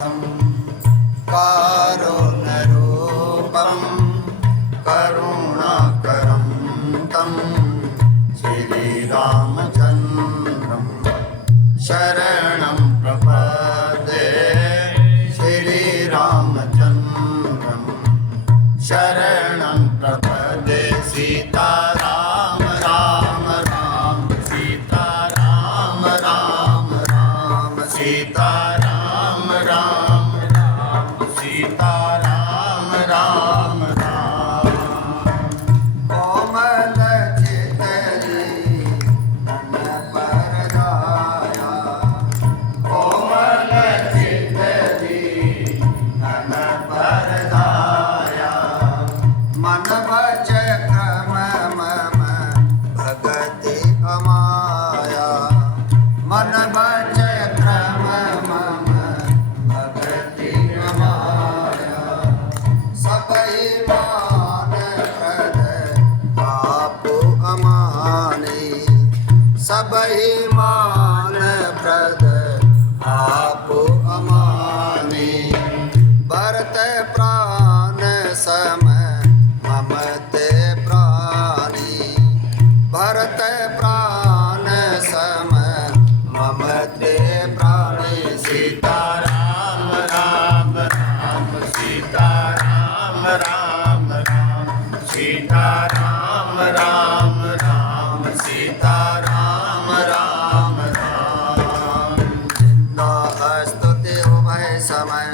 कारुण्यरूपं करुणाकरं तं श्रीरामचन्द्रं शरणं प्रपद्ये। श्रीरामचन्द्रं शरणं प्रपद्ये। सीताराम राम राम सीताराम राम राम सीताराम राम सीताराम राम राम। कोमल चितरी मन पर गाया, कोमल चितरी मन पर गाया। मन भज क्रम मम भगति अमाया, मन भज क्रम मम भगति अमाया। सबहि मान प्रद आपु अमानी, सबहि मान प्रद आपु अमानी। भरत प्राण सम मम ते प्राणी, भरत प्राण सम मम ते प्राणी। सीताराम राम राम सीताराम राम राम सीताराम राम राम सीताराम राम राम। स्तुति उभय समय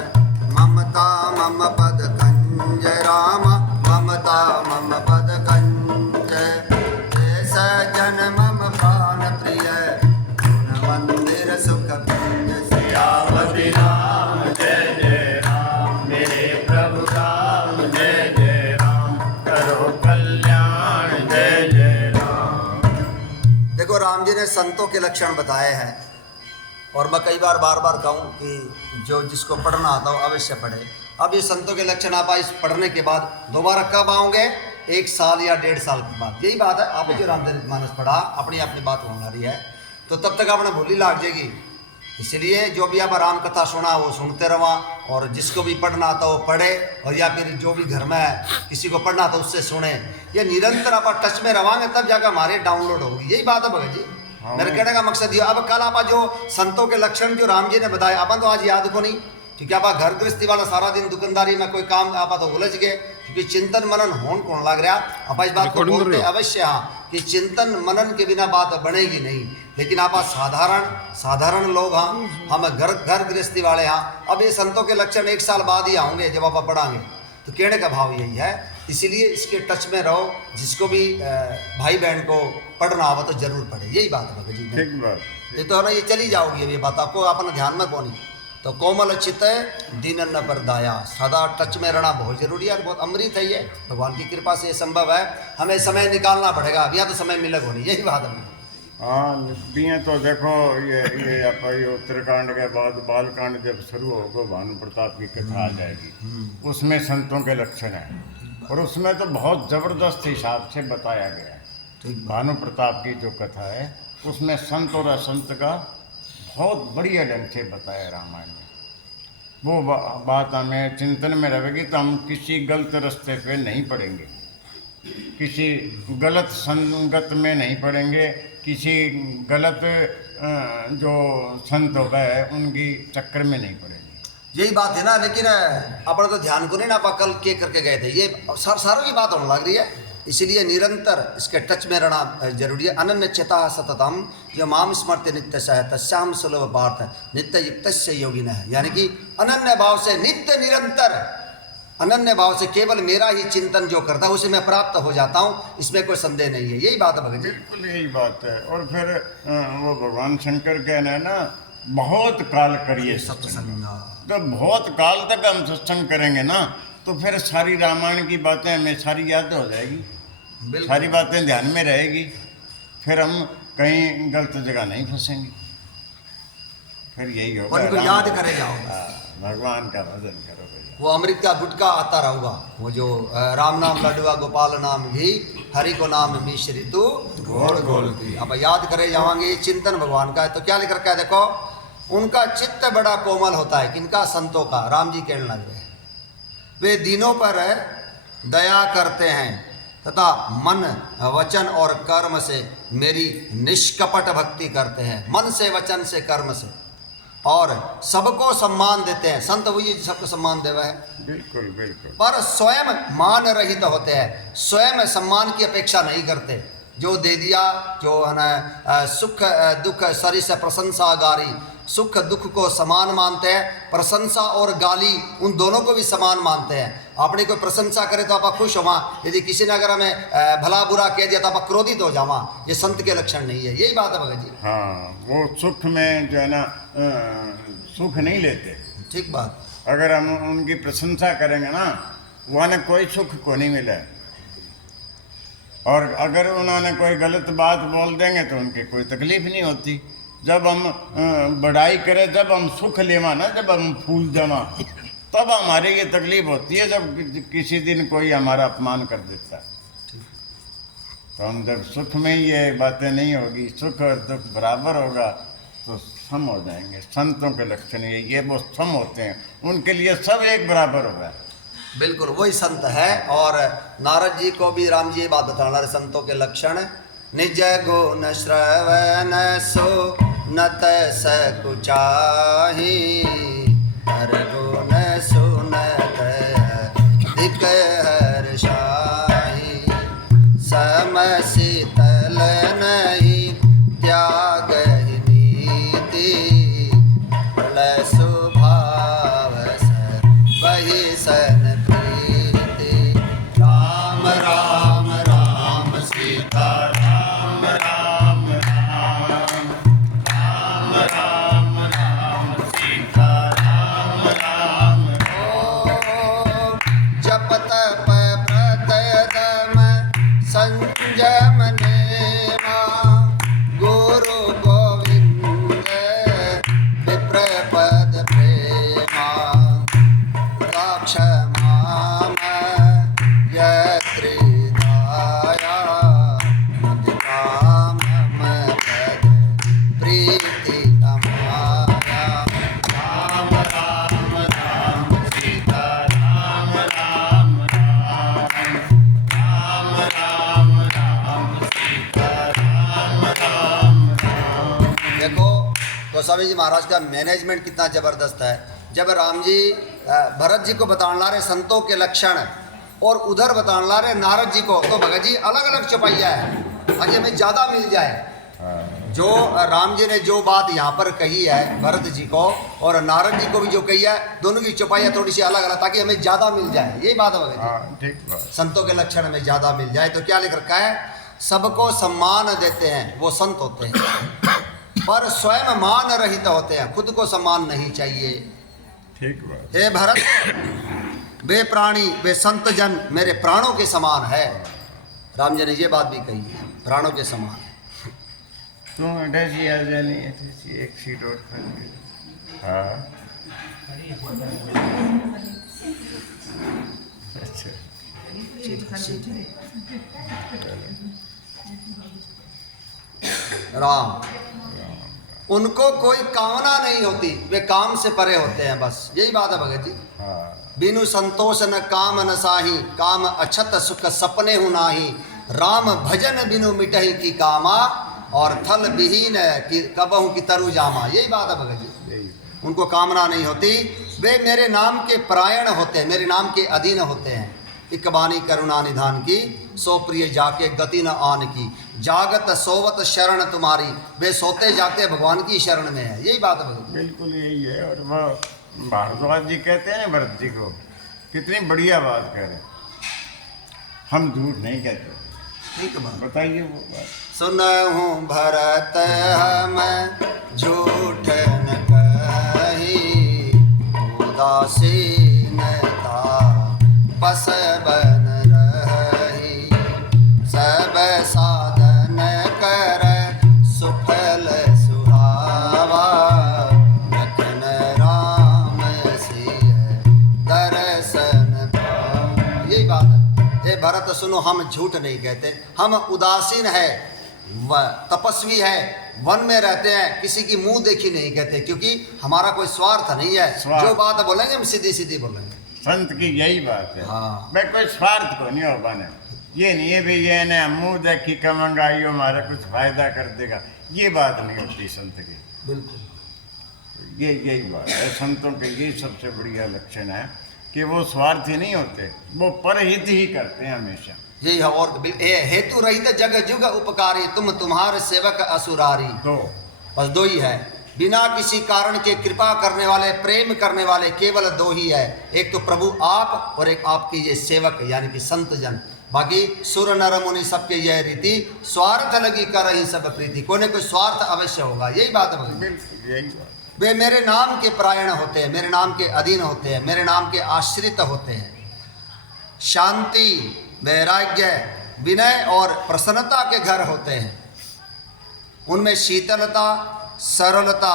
ममता मम पद कंज राम, ममता मम पद कंज। सजन मम प्राण प्रिय गुण मंदिर सुख पिंज। सियावति राम जय जय राम, मेरे प्रभु राम जय जय राम, करो कल्याण जय जय राम। देखो राम जी ने संतों के लक्षण बताए हैं, और मैं कई बार बार कहूँ कि जो जिसको पढ़ना आता हो अवश्य पढ़े। अब ये संतों के लक्षण आप इस पढ़ने के बाद दोबारा कब आओगे? 1 साल या 1.5 साल के बाद। यही बात है। आप जो रामचरितमानस पढ़ा अपनी अपनी बात होना रही है, तो तब तक आपने भूली लाग जाएगी। इसलिए जो भी आप राम कथा सुना वो सुनते रहो, और जिसको भी पढ़ना आता वो पढ़े, और या फिर जो भी घर में किसी को पढ़ना आता उससे सुने। ये निरंतर आप टच में रहोगे तब जाकर हमारे डाउनलोड होगी। यही बात है भगत जी। मेरे कहने का मकसद ये। अब कल आप जो संतों के लक्षण जो राम जी ने बताए अपन तो आज याद को नहीं, क्योंकि आप घर गृहस्थी वाला सारा दिन दुकानदारी में कोई काम आप तो उलझ गए, क्योंकि चिंतन मनन होन कौन लग रहा। आप इस बात को बोलते अवश्य हाँ कि चिंतन मनन के बिना बात बनेगी नहीं। लेकिन आप साधारण लोग हाँ, हम घर गृहस्थी वाले हाँ। अब ये संतों के लक्षण 1 साल बाद ही आएंगे जब आप पढ़ाएंगे। तो कहने का भाव यही है, इसीलिए इसके टच में रहो। जिसको भी भाई बहन को पढ़ना हो तो जरूर पढ़े। यही बात है भगत जी। ठीक बात। ये तो है ना, ये चली जाओगी अब ये बात आपको अपना ध्यान में कौन। तो कोमल चित दीन न पर दाया, सदा टच में रहना बहुत जरूरी है। और बहुत अमृत है ये, भगवान की कृपा से ये संभव है। हमें समय निकालना पड़ेगा, अब या तो समय मिलेगा नहीं। यही बात है। हाँ बिया तो देखो ये आप ये उत्तरकांड के बाद बालकांड जब शुरू होगा भानु प्रताप की कथा आ जाएगी, उसमें संतों के लक्षण हैं, और उसमें तो बहुत ज़बरदस्त हिसाब से बताया गया है। भानु प्रताप की जो कथा है उसमें संत और असंत का बहुत बढ़िया ढंग से बताया रामायण में। वो बात हमें चिंतन में रहेगी तो हम किसी गलत रास्ते पे नहीं पड़ेंगे, किसी गलत संगत में नहीं पड़ेंगे, किसी गलत जो संत हो गए उनकी चक्कर में नहीं पड़ेंगे। यही बात है ना। लेकिन अपना तो ध्यान को नहीं ना, आप कल के करके गए थे। ये सारों की बात होने लग रही है, इसलिए निरंतर इसके टच में रहना जरूरी है। अनन्य चेता सततम जो माम स्मृति नित्य सह तस्याम सुलभ पार्थ नित्य युक्त योगिन है। यानी कि अनन्य भाव से नित्य निरंतर, अनन्य भाव से केवल मेरा ही चिंतन जो करता है उसे मैं प्राप्त हो जाता हूँ, इसमें कोई संदेह नहीं है। यही बात है भगत जी। बिल्कुल यही बात है। और फिर वो भगवान शंकर कहना है ना, बहुत काल करिए सत्संग। तो बहुत काल तक हम सत्संग करेंगे ना, तो फिर सारी रामायण की बातें हमें सारी याद हो जाएगी, सारी बातें ध्यान में रहेगी। फिर हम कहीं गलत जगह नहीं फंसेंगे। फिर यही होगा, उनको याद करे जाओ, भगवान का भजन करो। वो अमृत का गुटका आता रहूगा, वो जो राम नाम लडुआ गोपाल नाम घी हरि को नाम मिश्री तू घोड़ घोल की। अब याद करे जाओगे, चिंतन भगवान का है। तो क्या लिख रखा है देखो, उनका चित्त बड़ा कोमल होता है। किनका? संतों का। राम जी कहने लग रहे हैं वे दीनों पर दया करते हैं तथा मन वचन और कर्म से मेरी निष्कपट भक्ति करते हैं। मन से, वचन से, कर्म से, और सबको सम्मान देते हैं। संत वही सबको सम्मान देवा है। बिल्कुल बिल्कुल। पर स्वयं मान रहित होते हैं, स्वयं सम्मान की अपेक्षा नहीं करते। जो दे दिया, जो है ना सुख दुख सरी से प्रशंसा गारी, सुख दुख को समान मानते हैं, प्रशंसा और गाली उन दोनों को भी समान मानते हैं। अपनी कोई प्रशंसा करे तो आप खुश होवा, यदि किसी ने अगर हमें भला बुरा कह दिया तो आप क्रोधित हो जावा। ये संत के लक्षण नहीं है। यही बात है भगत जी। हाँ, वो सुख में जो है ना सुख नहीं लेते। ठीक बात। अगर हम उनकी प्रशंसा करेंगे ना, वहाँ कोई सुख को नहीं मिला। और अगर उन्होंने कोई गलत बात बोल देंगे तो उनकी कोई तकलीफ नहीं होती। जब हम बढ़ाई करें, जब हम सुख लेवा ना, जब हम फूल जमा, तब हमारे ये तकलीफ होती है जब किसी दिन कोई हमारा अपमान कर देता है। तो हम जब सुख में ये बातें नहीं होगी, सुख और दुख बराबर होगा तो सम हो जाएंगे। संतों के लक्षण ये वो सम होते हैं, उनके लिए सब एक बराबर होगा। बिल्कुल वही संत है। और नारद जी को भी राम जी ये बात बताना रहे संतों के लक्षण। निज गुण श्रवण सो नत सकुचाही, हर गुण सुनत अधिक हर्षाही, सम शीतल नहीं त्याग नीति, प्रलय स्वभाव वही सन प्रीति। राम राम राम सीता राम राम राम, राम राम राम सीता राम राम। ओ जप तप व्रत दम संयम नेमा, गुरु गोविंद विप्र पद प्रेमा, क्षमाम यत्रिदाया मुदिताम पद प्रीति अमाया। राम राम राम सीता राम राम राम, राम राम राम सीता राम राम राम। देखो गोस्वामी जी महाराज का मैनेजमेंट कितना जबरदस्त है। जब राम जी भरत जी को बताने ला रहे संतों के लक्षण और उधर बताने ला रहे नारद जी को, तो भगत जी अलग अलग चौपाइया है ताकि हमें ज़्यादा मिल जाए। जो राम जी ने जो बात यहाँ पर कही है भरत जी को और नारद जी को भी जो कही है, दोनों की चौपाइया थोड़ी सी अलग अलग ताकि हमें ज़्यादा मिल जाए। यही बात है भगत जी। ठीक बात। संतों के लक्षण हमें ज़्यादा मिल जाए तो क्या लिख रखा है? सबको सम्मान देते हैं, वो संत होते हैं, पर स्वयं मान रहित होते हैं, खुद को सम्मान नहीं चाहिए। ठीक बात। हे भरत, वे प्राणी, वे संत जन मेरे प्राणों के समान है। राम जी ने ये बात भी कही है, प्राणों के समान है। तुम ऐसी आ जानी है, एक सीट और खाली। हाँ अच्छा, राम उनको कोई कामना नहीं होती, वे काम से परे होते हैं, बस यही बात है भगत जी। बिनु संतोष न काम न साही, काम अछत सुख सपने हूँ नाही, राम भजन बिनु मिटही की कामा, और थल विहीन की कबहू की तरु जामा। यही बात है भगत जी। उनको कामना नहीं होती, वे मेरे नाम के परायण होते हैं, मेरे नाम के अधीन होते हैं। इकबानी करुणा निधान की, सो प्रिय जाके गति न आन की, जागत सोवत शरण तुम्हारी, वे सोते जागते भगवान की शरण में है। यही बात है भगत। बिल्कुल यही है। और वो भारद्वाज जी कहते हैं ना भरत जी को, कितनी बढ़िया बात कह रहे हैं, हम झूठ नहीं कहते। ठीक बात बताइए वो बात। सुनहूँ भरत हम झूठ न कही, उदासीनता बस बन रही, सब साधन कर सुफल सुहावा, रखन राम सिय दर्शन पावा। यही बात है। हे भरत सुनो, हम झूठ नहीं कहते, हम उदासीन है, तपस्वी है, वन में रहते हैं, किसी की मुंह देखी नहीं कहते, क्योंकि हमारा कोई स्वार्थ नहीं है। स्वार्थ। जो बात बोलेंगे हम सीधी सीधी बोलेंगे। संत की यही बात है। हाँ। भाई कोई स्वार्थ को नहीं हो पाने, ये नहीं है भाई ये ना मुंह देखी कमांगा यो हमारा कुछ फायदा कर देगा, ये बात नहीं होती संत की। बिल्कुल ये यही बात है संतों के, ये सबसे बढ़िया लक्षण है कि वो स्वार्थी नहीं होते, वो परहित ही करते हैं हमेशा। यही है। और हेतु रहित जग जुग उपकारी, तुम तुम्हारे सेवक असुरारी। तो बस दो ही है, बिना किसी कारण के कृपा करने वाले, प्रेम करने वाले केवल दो ही है। एक तो प्रभु आप और एक आपके ये सेवक यानी कि संत जन। बाकी सुर नर मुनि सबके यह रीति, स्वार्थ लगी कर रही सब प्रीति। कोई न कोई स्वार्थ अवश्य होगा, यही बात है भगवान। बिल्कुल यही बात। वे मेरे नाम के परायण होते हैं, मेरे नाम के अधीन होते हैं, मेरे नाम के आश्रित होते हैं। शांति, वैराग्य, विनय और प्रसन्नता के घर होते हैं। उनमें शीतलता, सरलता,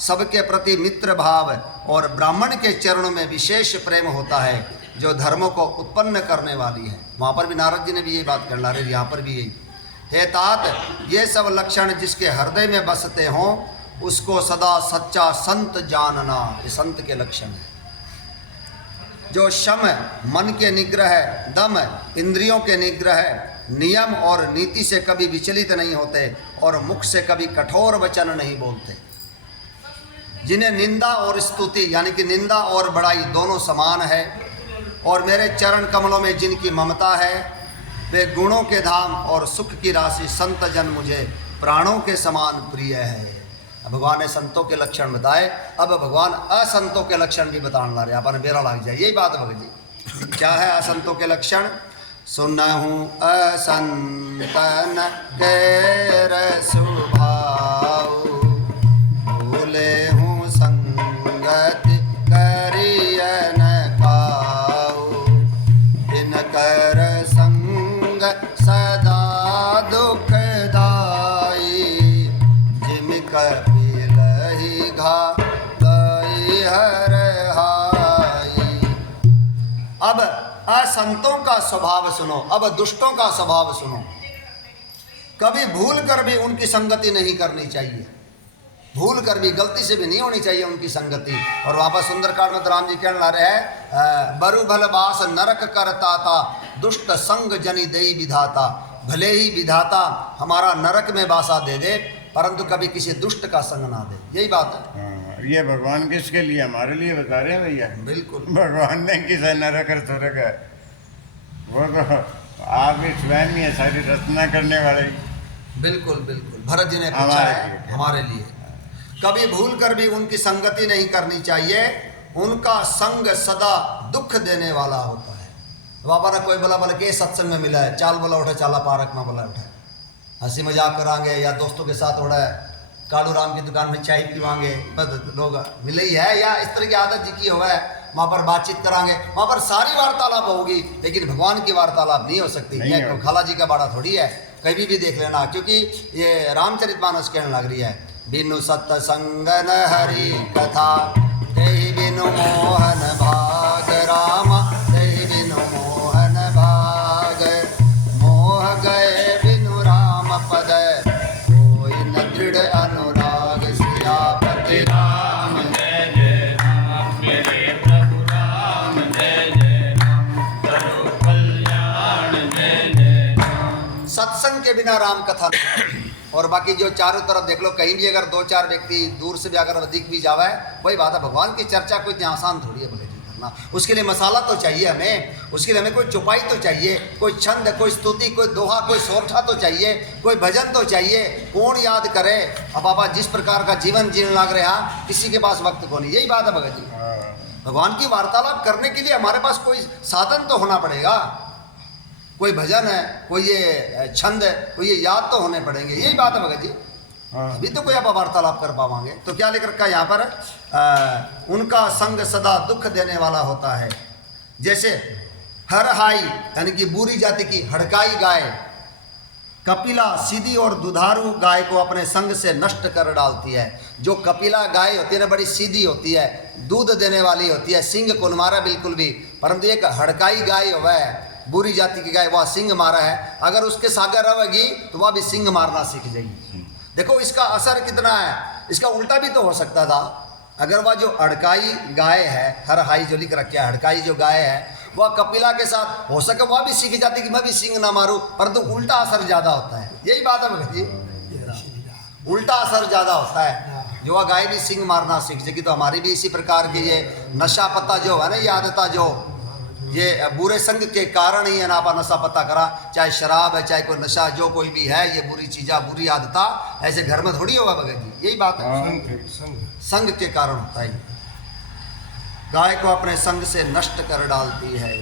सबके प्रति मित्र भाव और ब्राह्मण के चरणों में विशेष प्रेम होता है, जो धर्मों को उत्पन्न करने वाली है। वहाँ पर भी नारद जी ने भी यही बात कर ला रहे, यहाँ पर भी यही। हे तात, ये सब लक्षण जिसके हृदय में बसते हों, उसको सदा सच्चा संत जानना, ये संत के लक्षण है। जो शम, मन के निग्रह, दम, इंद्रियों के निग्रह, नियम और नीति से कभी विचलित नहीं होते और मुख से कभी कठोर वचन नहीं बोलते। जिन्हें निंदा और स्तुति यानी कि निंदा और बड़ाई दोनों समान है, और मेरे चरण कमलों में जिनकी ममता है, वे गुणों के धाम और सुख की राशि संत जन मुझे प्राणों के समान प्रिय है। भगवान ने संतों के लक्षण बताए, अब भगवान असंतों के लक्षण भी बताने ला रहे। अपन बेरा लग जाए, यही बात है भगत जी। क्या है असंतों के लक्षण? सुनहूं असंतन के स्वभाव, भूले हूँ संगति करियन काऊ, इनकर संग सदा दुखदाई, जिम कपिलहि घाई हर हाई। अब असंतों का स्वभाव सुनो, अब दुष्टों का स्वभाव सुनो। कभी भूल कर भी उनकी संगति नहीं करनी चाहिए, भूल कर भी, गलती से भी नहीं होनी चाहिए उनकी संगति। और वहाँ पर सुंदरकांड में राम जी कहने ला रहे हैं, बरु भल बास नरक करता था, दुष्ट संग जनि देई विधाता। भले ही विधाता हमारा नरक में बासा दे दे, परंतु कभी किसी दुष्ट का संग ना दे। यही बात है। ये भगवान किसके लिए? हमारे लिए बता रहे हैं भैया। बिल्कुल। भगवान ने किसा नरक और स्वर्ग है, वो तो आप ही स्वयं ही है, सारी रचना करने वाले। बिल्कुल बिल्कुल। भरत जी ने पूछा है हमारे लिए। कभी भूल कर भी उनकी संगति नहीं करनी चाहिए, उनका संग सदा दुख देने वाला होता है। बाबा ने कोई बोला के सत्संग में मिला है, चाल बोला उठे, चाला पार्क में बोला उठे, हंसी मजाक करांगे या दोस्तों के साथ उड़ा कालू राम की दुकान में चाय पीवांगे, बस लोग मिले ही है, या इस तरह की आदत जी की हुआ है, वहाँ पर बातचीत करांगे, वहाँ पर सारी वार्तालाप होगी, लेकिन भगवान की वार्तालाप नहीं हो सकती। ये खाला जी का बाड़ा थोड़ी है, कभी भी देख लेना, क्योंकि ये रामचरितमानस कहने लग रही है, बिनु सत्संग न हरि कथा, तेहि बिनु मोहन भाग रामा, तेहि बिनु मोहन भाग, मोह गए बिनु राम पद, कोई न दृढ़ अनुराग, सियापति राम जय जय राम, मेरे प्रभु राम जय जय राम, करो कल्याण जय जय राम। सत्संग के बिना राम कथा नहीं। और बाकी जो चारों तरफ देख लो, कहीं भी अगर दो चार व्यक्ति दूर से भी अगर अधिक भी जावा है, वही बात है। भगवान की चर्चा कोई इतनी आसान थोड़ी है बोले जी करना। उसके लिए मसाला तो चाहिए हमें, उसके लिए हमें कोई चौपाई तो चाहिए, कोई छंद, कोई स्तुति, कोई दोहा, कोई सोरठा तो चाहिए, कोई भजन तो चाहिए। कौन याद करे? अब बाबा जिस प्रकार का जीवन जीने लग रहे हैं, किसी के पास वक्त को नहीं। यही बात है भगत जी। भगवान की वार्तालाप करने के लिए हमारे पास कोई साधन तो होना पड़ेगा, कोई भजन है, कोई ये छंद है, कोई ये याद तो होने पड़ेंगे। यही बात है भगत जी, अभी तो कोई आप वार्तालाप कर पावांगे। तो क्या लेकर का यहाँ पर उनका संग सदा दुख देने वाला होता है। जैसे हरहाई यानी कि बुरी जाति की हड़काई गाय, कपिला सीधी और दुधारू गाय को अपने संग से नष्ट कर डालती है। जो कपिला गाय होती है ना, बड़ी सीधी होती है, दूध देने वाली होती है, सिंग को न मारा बिल्कुल भी, परंतु एक हड़काई गाय हुआ है, बुरी जाति की गाय, वह सिंग मारा है, अगर उसके सागर रहेगी तो वह भी सिंग मारना सीख जाएगी। देखो इसका असर कितना है। इसका उल्टा भी तो हो सकता था। अगर वह जो अड़काई गाय है, हर हाई जो लिख रखा है, अड़काई जो गाय है, वह कपिला के साथ हो सके वह भी सीख जाती कि मैं भी सिंह ना मारूं, परंतु उल्टा असर ज्यादा होता है। यही बात है भगत जी, उल्टा असर ज्यादा होता है। जो वह गाय भी सिंह मारना सीख जाएगी तो हमारी भी इसी प्रकार की ये नशा पता जो है ना, ये आदत जो ये बुरे संग के कारण ही अनापा नशा पता करा, चाहे शराब है चाहे कोई नशा जो कोई भी है, ये बुरी चीज़ा बुरी आदत ऐसे घर में थोड़ी होगा भगत जी। यही बात है, संग के कारण होता है। गाय को अपने संग से नष्ट कर डालती है।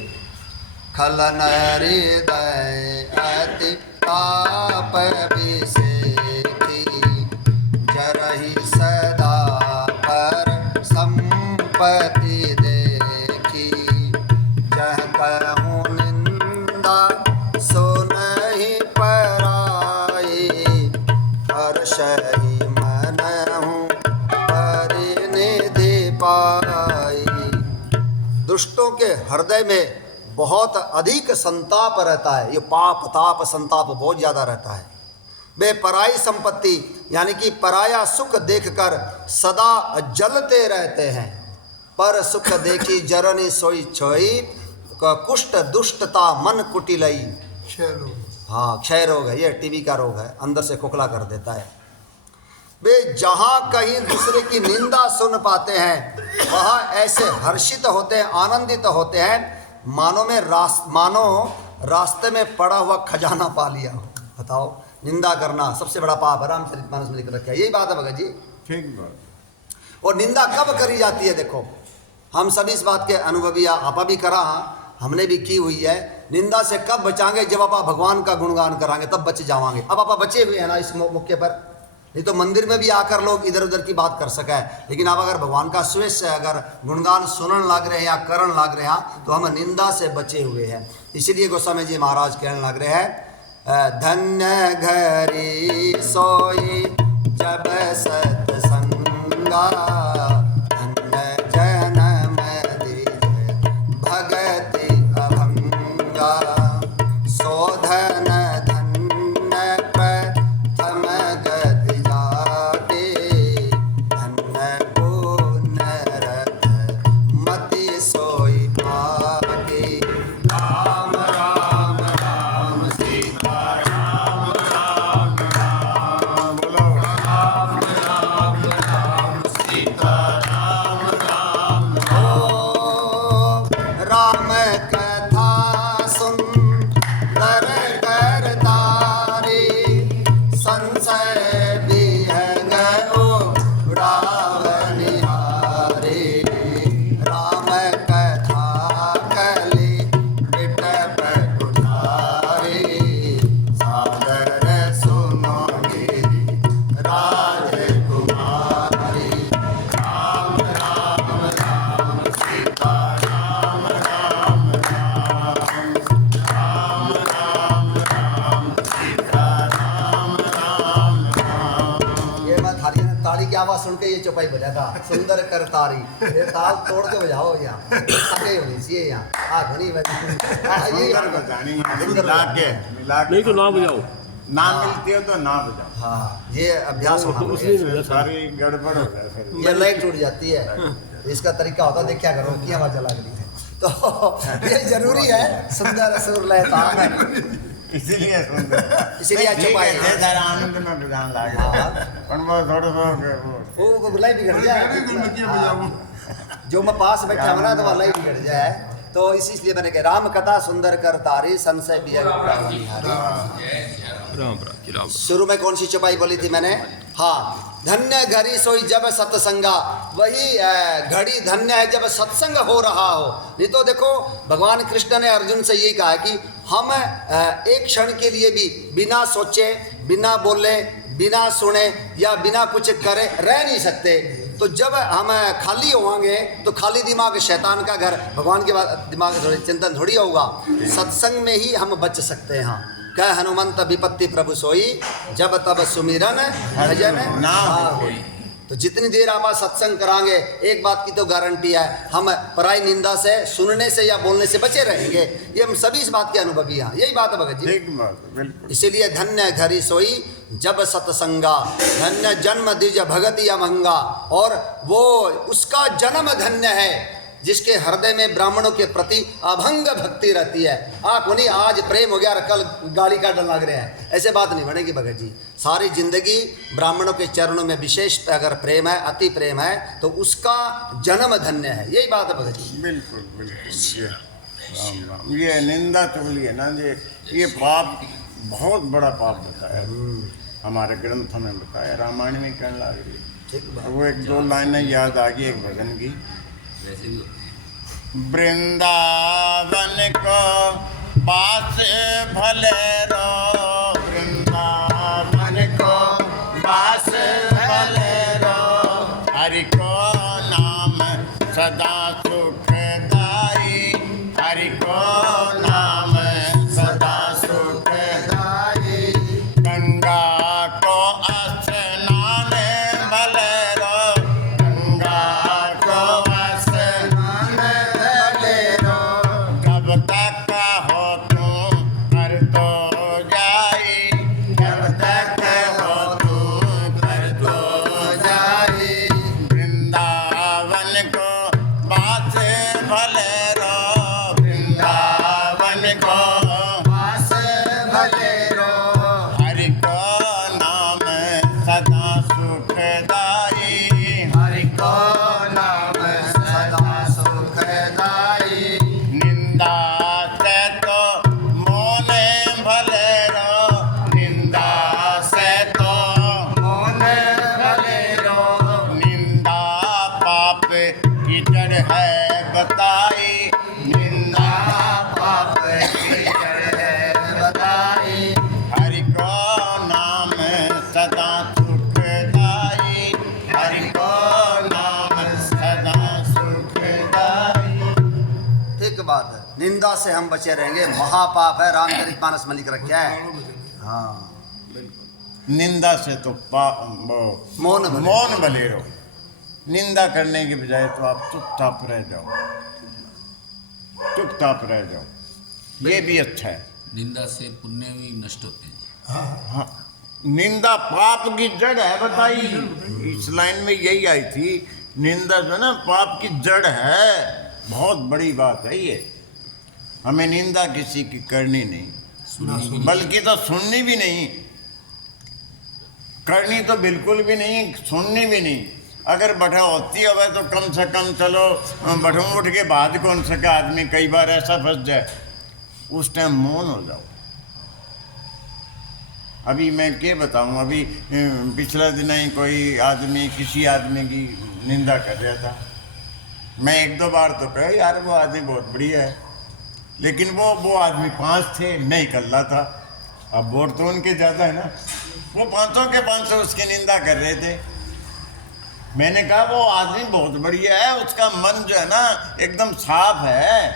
खलन हृदय अति ताप विसेखी, जरहि सदा पर संपत्ति देखी। जह कहूँ निंदा सुनहि पराई, हर्षहि मनहु परिनिधि पाई। दुष्टों के हृदय में बहुत अधिक संताप रहता है। ये पाप ताप संताप बहुत ज़्यादा रहता है। वे पराई संपत्ति यानी कि पराया सुख देखकर सदा जलते रहते हैं। पर सुख देखी जरनी सोई छोई, कुष्ठ दुष्टता मन कुटिलई। हाँ, क्षय रोग है, ये टीबी का रोग है, अंदर से खोखला कर देता है। वे जहाँ कहीं दूसरे की निंदा सुन पाते हैं वहाँ ऐसे हर्षित होते हैं, आनंदित होते हैं, मानो रास्ते में पड़ा हुआ खजाना पा लिया हो। बताओ, निंदा करना सबसे बड़ा पाप है, रामचरितमानस में लिख रखा है। यही बात है भगत जी, ठीक बात। और निंदा कब करी जाती है? देखो, हम सभी इस बात के अनुभवी, आपा भी करा, हमने भी की हुई है। निंदा से कब बचाएंगे? जब आप भगवान का गुणगान कराएंगे तब बच जावांगे। अब आप बचे हुए हैं ना इस मौके पर, नहीं तो मंदिर में भी आकर लोग इधर उधर की बात कर सके। लेकिन आप अगर भगवान का स्वेश से अगर गुणगान सुनने लग रहे हैं या करण लग रहे हैं तो हम निंदा से बचे हुए हैं। इसीलिए गोस्वामी जी महाराज कहने लग रहे हैं, धन्य घरी सोई जब सत्संगा, धन्य जन्म दीजे भगति अभंगा। शोधन धन्य प्रथम गति जाके, धन्य पुण्य रथ मति सोई पाके। राम राम राम सीता राम राम राम, बोलो राम राम राम सीता राम राम राम। राम कथा सुंदर कर तारी, संशय विहंग रावण हारे। राम कथा कली विटप कुठारे, सादर सुनो गिरि राजकुमारी। राम राम राम सीता राम राम राम, राम राम राम सीता राम राम राम। ये मैं ताली की आवाज सुन के ये चौपाई बजा था, सुंदर कर तारी। ये ताल तोड़ के बजाओ, यहाँ आगे होनी चाहिए, यहाँ धनी सुंदर बजानी है, मिला के नहीं तो ना बजाओ, ना मिलती है तो ना बजाओ। हाँ, ये अभ्यास होना तो पड़ेगा। उसमें सारी गड़बड़ हो जाए फिर। ये लाइट टूट जाती है, तो इसका तरीका होता है, देखा करो की आवाज चला गई है। तो ये जरूरी है, सुंदर सुर लय ताल, इसीलिए सुंदर, इसीलिए चौपाई है। जरा आनंद में बजान लागे, पण वो थोड़ा वो गुलाई बिगड़ जाए, जो मैं पास बैठा हूँ ना तो वह बिगड़ जाए। तो इसलिए मैंने कहा राम कथा सुंदर कर तारी, संशय विहंग रावण हारे। राम। शुरू में कौन सी चौपाई बोली थी मैंने? हाँ, धन्य घड़ी सोई जब सत्संगा। वही घड़ी धन्य है जब सत्संग हो रहा हो। नहीं तो देखो, भगवान कृष्ण ने अर्जुन से यही कहा कि हम एक क्षण के लिए भी बिना सोचे, बिना बोले, बिना सुने या बिना कुछ करे रह नहीं सकते। तो जब हम खाली होंगे तो खाली दिमाग शैतान का घर, भगवान के बाद दिमाग चिंतन थोड़ी होगा। सत्संग में ही हम बच सकते हैं। कह हनुमंत विपत्ति प्रभु सोई, जब तब सुमिरन भजन ना होई। तो जितनी देर आप आज सत्संग कराएंगे, एक बात की तो गारंटी है, हम पराई निंदा से, सुनने से या बोलने से बचे रहेंगे। ये हम सभी इस बात के अनुभवी हैं। यही बात है भगत जी। ठीक बात है, बिल्कुल। इसीलिए धन्य घरी सोई जब सत्संगा, धन्य जन्म दिज भगति अमंगा। और वो उसका जन्म धन्य है जिसके हृदय में ब्राह्मणों के प्रति अभंग भक्ति रहती है। आप नहीं आज प्रेम हो गया और कल गाली का डर लग रहे हैं, ऐसे बात नहीं बनेगी भगत जी। सारी जिंदगी ब्राह्मणों के चरणों में विशेष अगर प्रेम है, अति प्रेम है, तो उसका जन्म धन्य है। यही बात है भगत जी। बिल्कुल बिल्कुल। ये राम राम, ये निंदा चुगली है ना, ये पाप, बहुत बड़ा पाप बताया हमारे ग्रंथों में बताया, रामायण में कहने लग रही। ठीक बात। वो एक दो लाइनें याद आ गई एक भजन की। वृंदावन को पास भले रो, वृंदावन को पास भले रो, हरि को नाम सदा सुखदाई, हरि को नाम सदा सुखदाई। गंगा को स्नान भले रो, गंगा को स्नान भले रो, कब तक हो तुम कर तो जाई, कब तक हो तुम कर तो जाई। वृंदावन को पास भले रो, वृंदावन को पास भले रो, हरि को नाम सदा सुखदाई, हरि को नाम सदा सुखदाई। निंदा से तो मोने भले रो, निंदा से तो मोने भले रो, निंदा पाप की जड़ है बताई, निंदा पाप की जड़ है बताई। हरि को नाम सदा सुखदाई, हरि को नाम सदा सुखदाई। ठीक बात है। निंदा से हम बचे रहेंगे, महापाप है, रामचरितमानस में लिख रखा है। हाँ, निंदा से तो मौन भले। मौन भले रहो। निंदा करने के बजाय तो आप चुपचाप रह जाओ, चुपचाप रह जाओ, ये भी अच्छा है। निंदा से पुण्य भी नष्ट होते हैं। हाँ, निंदा पाप की जड़ है बताई, इस लाइन में यही आई थी। निंदा जो है ना पाप की जड़ है, बहुत बड़ी बात है ये। हमें निंदा किसी की करनी नहीं, बल्कि तो सुननी भी नहीं, करनी तो बिल्कुल भी नहीं, सुननी भी नहीं। अगर बैठा होती हो तो कम से कम चलो बैठो उठ के बाद कौन सका आदमी, कई बार ऐसा फंस जाए, उस टाइम मौन हो जाओ। अभी मैं क्या बताऊं, अभी पिछला दिन ही कोई आदमी किसी आदमी की निंदा कर रहा था। मैं एक दो बार तो कहा यार वो आदमी बहुत बढ़िया है, लेकिन वो आदमी 5 थे, मैं इकल्ला था। अब वोट तो उनके ज़्यादा है ना, वो 500 के 500 उसकी निंदा कर रहे थे। मैंने कहा वो आदमी बहुत बढ़िया है, उसका मन जो है ना एकदम साफ है,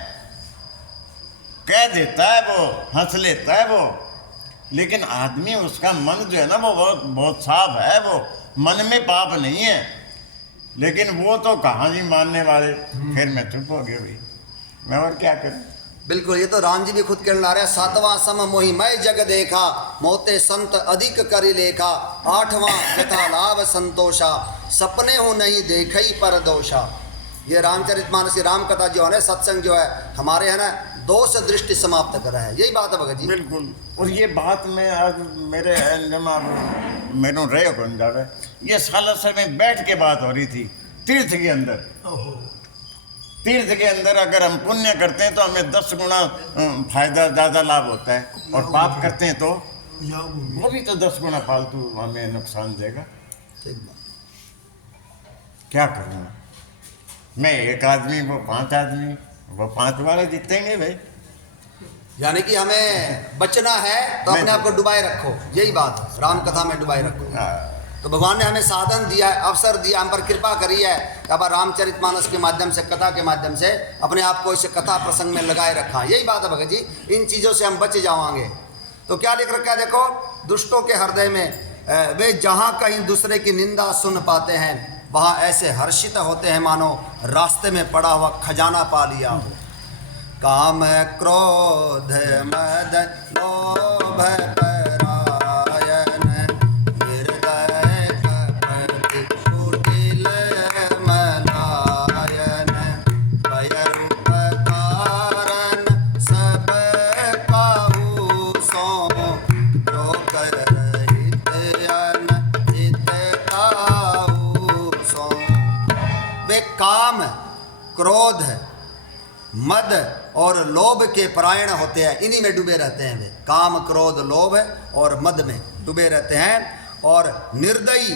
कह देता है वो, हंस लेता है वो, लेकिन आदमी उसका मन जो है ना वो बहुत बहुत साफ है, वो मन में पाप नहीं है। लेकिन वो तो कहाँ जी मानने वाले। फिर मैं चुप हो गया भाई, मैं और क्या करूं। बिल्कुल, ये तो राम जी भी खुद कहने ला रहे हैं। 7वां सम मोहि मैं जग देखा, मोते संत अधिक करि लेखा, 8वां यथा लाभ संतोषा, सपने हो नहीं देखई पर दोषा। ये रामचरितमानस की राम कथा जो है ना, सत्संग जो है हमारे है ना, दोष दृष्टि समाप्त करा है। यही बात है भगत जी। बिल्कुल। और ये बात मैं आज मेरे मैंने रहे कौन जावे, ये सालासर में बैठ के बात हो रही थी तीर्थ के अंदर। तीर्थ के अंदर अगर हम पुण्य करते हैं तो हमें 10 गुना फायदा, ज़्यादा लाभ होता है, और पाप करते हैं तो वो भी तो 10 गुना फालतू हमें नुकसान देगा। क्या करूँ मैं, एक आदमी वो 5 आदमी, वो 5 वाले जीतेंगे भाई। यानी कि हमें बचना है तो अपने आप को डुबाए रखो, यही बात है, राम कथा में डुबाए रखो। तो भगवान ने हमें साधन दिया है, अवसर दिया, हम पर कृपा करी है कि अब रामचरितमानस के माध्यम से, कथा के माध्यम से अपने आप को इस कथा प्रसंग में लगाए रखा। यही बात है भगत जी, इन चीज़ों से हम बच जाएंगे। तो क्या लिख रखा है देखो, दुष्टों के हृदय में वे जहाँ कहीं दूसरे की निंदा सुन पाते हैं वहाँ ऐसे हर्षित होते हैं मानो रास्ते में पड़ा हुआ खजाना पा लिया हो। काम क्रोध मद लोभ परायण हृदय कपट कुटिल मलायन भयरूप कारण सब काहू सो जो कर हित अनहित ताहू सो। वे काम क्रोध मद और लोभ के परायण होते हैं, इन्हीं में डूबे रहते हैं। वे काम क्रोध लोभ और मद में डूबे रहते हैं और निर्दयी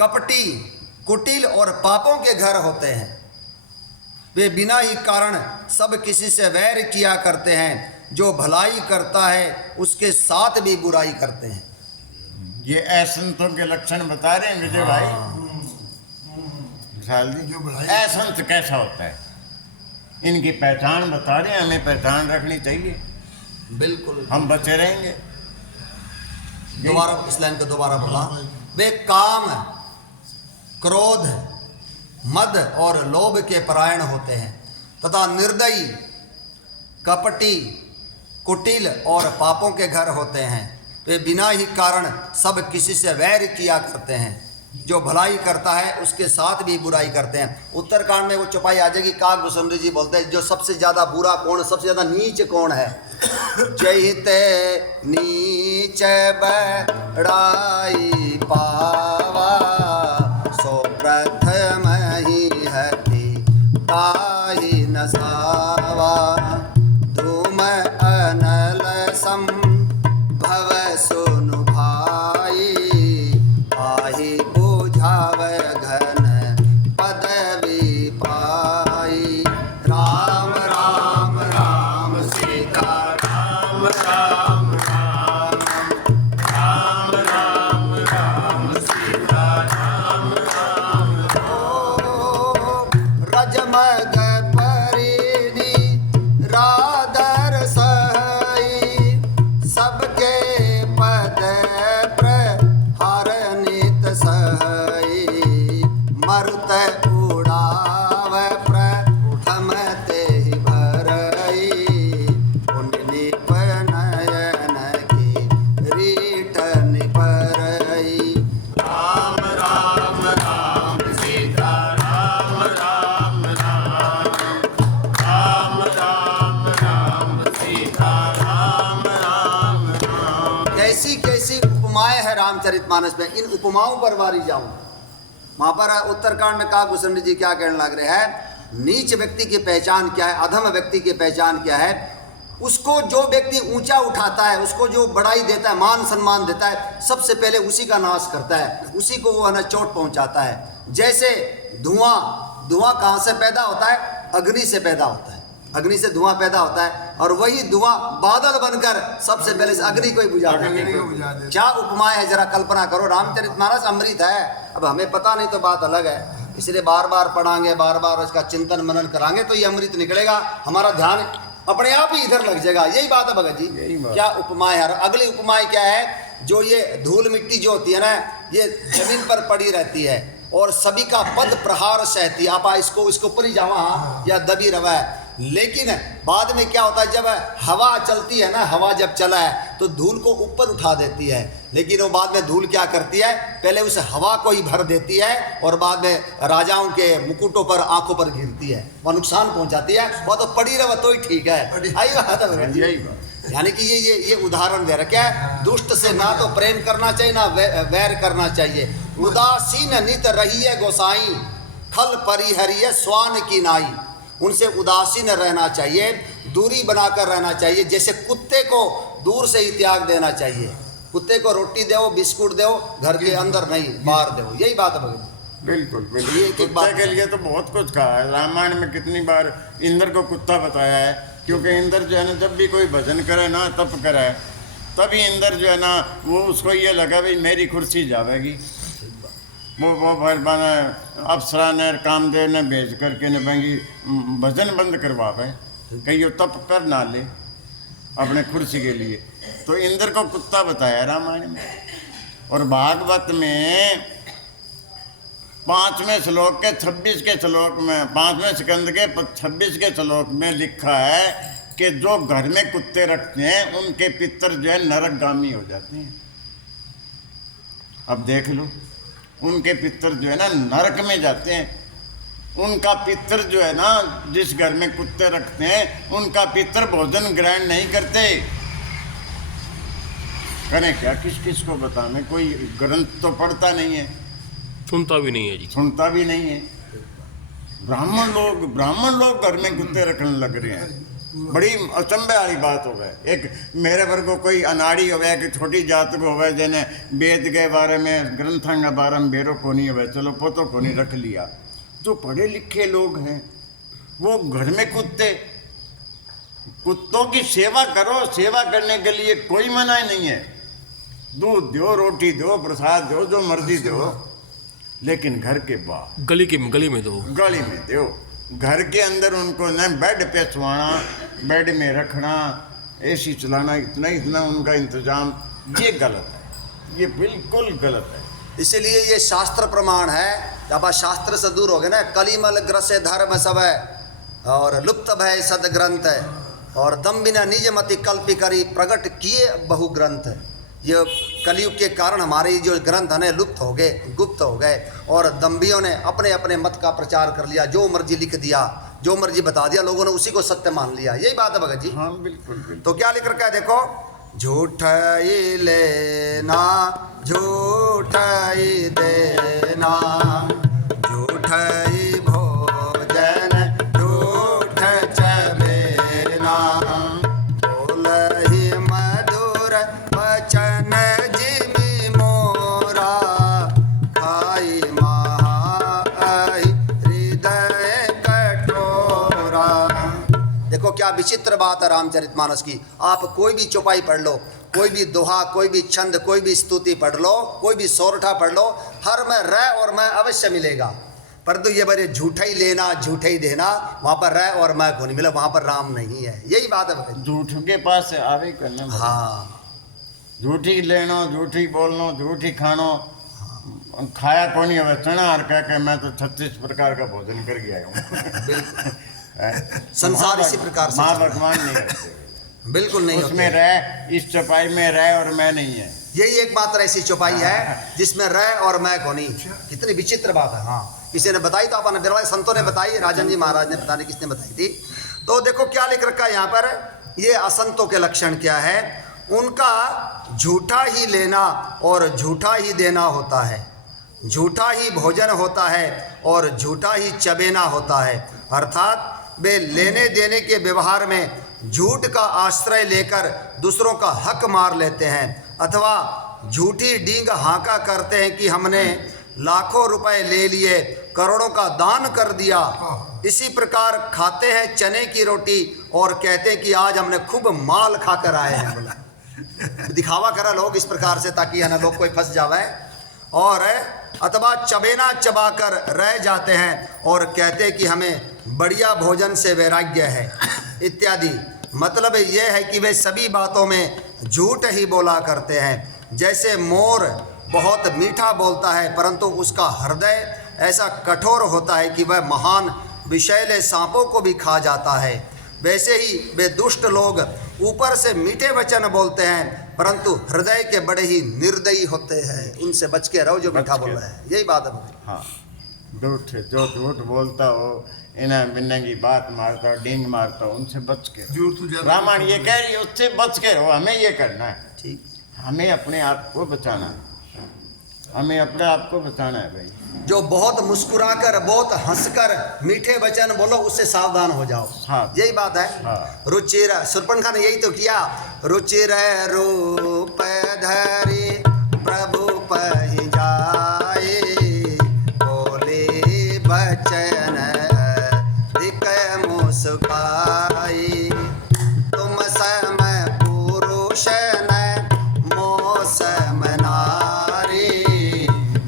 कपटी कुटिल और पापों के घर होते हैं। वे बिना ही कारण सब किसी से वैर किया करते हैं, जो भलाई करता है उसके साथ भी बुराई करते हैं। ये असंतों के लक्षण बता रहे हैं विजय भाई विशाल जी। असंत कैसा होता है इनकी पहचान बता रहे हैं, हमें पहचान रखनी चाहिए, बिल्कुल हम बचे रहेंगे। दोबारा इस लाइन को दोबारा बोला। वे काम क्रोध मद और लोभ के परायण होते हैं तथा निर्दयी कपटी कुटिल और पापों के घर होते हैं। वे बिना ही कारण सब किसी से वैर किया करते हैं, जो भलाई करता है उसके साथ भी बुराई करते हैं। उत्तरकांड में वो चौपाई आ जाएगी। काकभूषण जी बोलते हैं जो सबसे ज़्यादा बुरा कौन, सबसे ज़्यादा नीच कौन है। जहिते नीच बड़ाई पावा सो प्रथम ही हति ताहि नसावा। धूम अनल सम भव सुनु भाई आहि बुझाव घन पदवी पाई। राम राम राम सीता राम राम राम राम राम राम सीता राम राम राम। रजमग परिणी राधर सही सबके पद प्रहार नित सही। मरुत उड़ाव प्रथम ते भरई पुण्यनिप नयन की रीट निपरई। राम राम राम सीता राम राम राम राम राम राम सीता राम राम राम। कैसी कैसी उपमाएं है रामचरितमानस में, इन उपमाओं पर वारी जाऊं। वहां पर उत्तरकांड में काकभूषण जी क्या कहने लग रहे हैं, नीच व्यक्ति की पहचान क्या है, अधम व्यक्ति की पहचान क्या है। उसको जो व्यक्ति ऊंचा उठाता है, उसको जो बड़ाई देता है, मान सम्मान देता है, सबसे पहले उसी का नाश करता है, उसी को वो है ना चोट पहुंचाता है। जैसे धुआं कहाँ से पैदा होता है, अग्नि से पैदा होता है। अग्नि से धुआं पैदा होता है और वही धुआं बादल बनकर सबसे पहले से अग्नि को ही बुझा देता है। क्या उपमाएं है, जरा कल्पना करो। रामचरितमानस अमृत है, अब हमें पता नहीं तो बात अलग है, इसलिए बार बार पढ़ांगे, बार बार इसका चिंतन मनन करांगे तो ये अमृत निकलेगा। हमारा ध्यान अपने आप ही इधर लग जाएगा। यही बात है भगत जी। क्या उपमाएं है। अगली उपमाएं क्या है, जो ये धूल मिट्टी जो होती है ना, ये जमीन पर पड़ी रहती है और सभी का पद प्रहार सहती है। आप इसको ऊपर ही जावा या दबी रवा है। लेकिन बाद में क्या होता है, जब हवा चलती है ना, हवा जब चला है तो धूल को ऊपर उठा देती है, लेकिन वो बाद में धूल क्या करती है, पहले उस हवा को ही भर देती है और बाद में राजाओं के मुकुटों पर, आंखों पर गिरती है, वह नुकसान पहुंचाती है। वह तो पड़ी रहा तो ही ठीक है। आई बात है। यानी कि ये उदाहरण दे रखा है, दुष्ट से ना तो प्रेम करना चाहिए ना वैर करना चाहिए। उदासीन नित रही है गोसाई खल परिहरिय स्वान की नाई। उनसे उदासीन रहना चाहिए, दूरी बनाकर रहना चाहिए। जैसे कुत्ते को दूर से ही त्याग देना चाहिए। कुत्ते को रोटी दो, बिस्कुट दो, घर के अंदर नहीं, बाहर दो। यही बात है भगत। बिल्कुल बिल्कुल। कुत्ते के लिए तो बहुत कुछ कहा है रामायण में। कितनी बार इंद्र को कुत्ता बताया है, क्योंकि इंद्र जो है ना, जब भी कोई भजन करे ना, तप करे, तभी इंद्र जो है ना, वो उसको ये लगा भाई मेरी कुर्सी जावेगी। वो माना अप्सरा ने कामदेव ने भेज करके न भाई भजन बंद करवावे, कहीं वो तप कर ना ले अपने कुर्सी के लिए। तो इंद्र को कुत्ता बताया रामायण में। और भागवत में 5वें श्लोक के 26 के श्लोक में 5वें स्कंद के 26 के श्लोक में लिखा है कि जो घर में कुत्ते रखते हैं उनके पितर जो है नरकगामी हो जाते हैं। अब देख लो, उनके पितर जो है ना नरक में जाते हैं। उनका पितर जो है ना, जिस घर में कुत्ते रखते हैं उनका पितर भोजन ग्रहण नहीं करते। करें क्या, किस किस को बताने, कोई ग्रंथ तो पढ़ता नहीं है, सुनता भी नहीं है जी, सुनता भी नहीं है। ब्राह्मण लोग घर में कुत्ते रखने लग रहे हैं। बड़ी अचंभे वाली बात हो गए। एक मेरे वर्ग को कोई अनाड़ी हो कि छोटी जात को हो जिन्हें वेद के बारे में ग्रंथों के बारे में बेरो को नहीं हो, चलो पोतो को नहीं रख लिया। जो पढ़े लिखे लोग हैं वो घर में कुत्तों की सेवा करो, सेवा करने के लिए कोई मना नहीं है। दूध दो, रोटी दो, प्रसाद दो, जो मर्जी दो, लेकिन घर के बाहर गली में दो, गली में दो। घर के अंदर उनको न बेड पे सुवाना, बेड में रखना, एसी चलाना, इतना उनका इंतजाम, ये गलत है, ये बिल्कुल गलत है। इसीलिए ये शास्त्र प्रमाण है। जब आप शास्त्र से दूर हो गए ना, कलिमल ग्रसे धर्म सब है और लुप्त भय सद ग्रंथ है और दम बिना निज मति कल्पी करी प्रकट किए बहु ग्रंथ है। ये कलयुग के कारण हमारे ये जो ग्रंथ है लुप्त हो गए, गुप्त हो गए और दम्भियों ने अपने अपने मत का प्रचार कर लिया। जो मर्जी लिख दिया, जो मर्जी बता दिया, लोगों ने उसी को सत्य मान लिया। यही बात है भगत जी। हाँ बिल्कुल, बिल्कुल। तो क्या लिख रखा है देखो, झूठाई लेना झूठाई देना, झूठाई भोजन झूठ चबेना, बोलहि मधुर वचन जिमि मोरा, खाई महाई हृदय कठोरा। देखो क्या विचित्र बात है रामचरितमानस की। आप कोई भी चौपाई पढ़ लो, कोई भी दोहा, कोई भी छंद, कोई भी स्तुति पढ़ लो, कोई भी सोरठा पढ़ लो, हर में र और मैं अवश्य मिलेगा। परंतु ये बारे झूठा ही लेना झूठा ही देना, वहाँ पर र और मैं को नहीं मिला, वहाँ पर राम नहीं है। यही बात है। झूठ के पास आवे करना। हाँ, झूठी लेनो, झूठी बोलनो, झूठी खानो। खाया कौन ही है चना हर कह के मैं तो 36 प्रकार का भोजन कर गया हूँ। संसार इसी प्रकार से माँ भगवान नहीं रहते, बिल्कुल नहीं उसमें होते। रह, इस चपाई में रह और मैं नहीं है। यही एकमात्र ऐसी चौपाई है जिसमें र और मैं को नहीं। कितनी विचित्र बात है। हाँ, किसी ने बताई तो अपन बिरला संतों ने बताई, राजन जी महाराज ने, पता नहीं किसने बताई थी। तो देखो क्या लिख रखा है यहाँ पर, ये असंतों के लक्षण क्या है। उनका झूठा ही लेना और झूठा ही देना होता है, झूठा ही भोजन होता है और झूठा ही चबेना होता है। अर्थात वे लेने देने के व्यवहार में झूठ का आश्रय लेकर दूसरों का हक मार लेते हैं, अथवा झूठी डींग हाका करते हैं कि हमने लाखों रुपए ले लिए, करोड़ों का दान कर दिया। इसी प्रकार खाते हैं चने की रोटी और कहते हैं कि आज हमने खूब माल खाकर आए हैं। बोला दिखावा करा लोग इस प्रकार से, ताकि है ना लोग कोई फंस जावे। और अथवा चबेना चबाकर रह जाते हैं और कहते हैं कि हमें बढ़िया भोजन से वैराग्य है इत्यादि। मतलब यह है कि वे सभी बातों में झूठ ही बोला करते हैं। जैसे मोर बहुत मीठा बोलता है परंतु उसका हृदय ऐसा कठोर होता है कि वह महान विषैले सांपों को भी खा जाता है, वैसे ही वे दुष्ट लोग ऊपर से मीठे वचन बोलते हैं परंतु हृदय के बड़े ही निर्दयी होते हैं। उनसे बच के रहो जो मीठा बोल रहे हैं। यही बात है। हाँ, झूठ जो झूठ बोलता हो, इन्हें बिन्ने की बात मारता हो, डींग मारता हो, उनसे बच के। रामायण ये कह रही है उससे बच के रहो। हमें ये करना है, ठीक, हमें अपने आप को बचाना है, हमें अपने आप को बचाना है भाई। जो बहुत मुस्कुराकर बहुत हंसकर मीठे वचन बोलो उससे सावधान हो जाओ। हाँ, यही बात है। हाँ। रुचिर सुरपनखा ने यही तो किया। रुचिर रूप धरि प्रभु पहि जाए, बोले बचन दिक मुस्काई, तुम सम पुरुष न मोह सम नारी,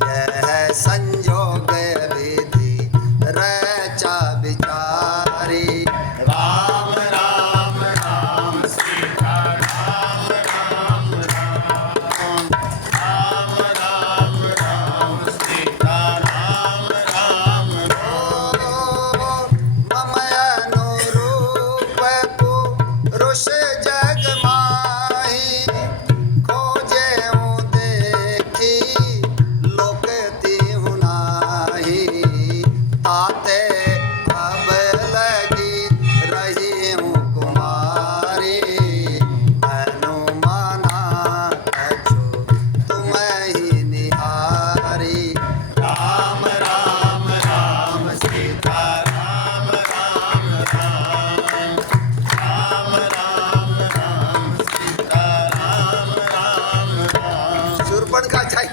यह संजोग विधि रचा विचारी। राम राम राम सीता राम राम राम, राम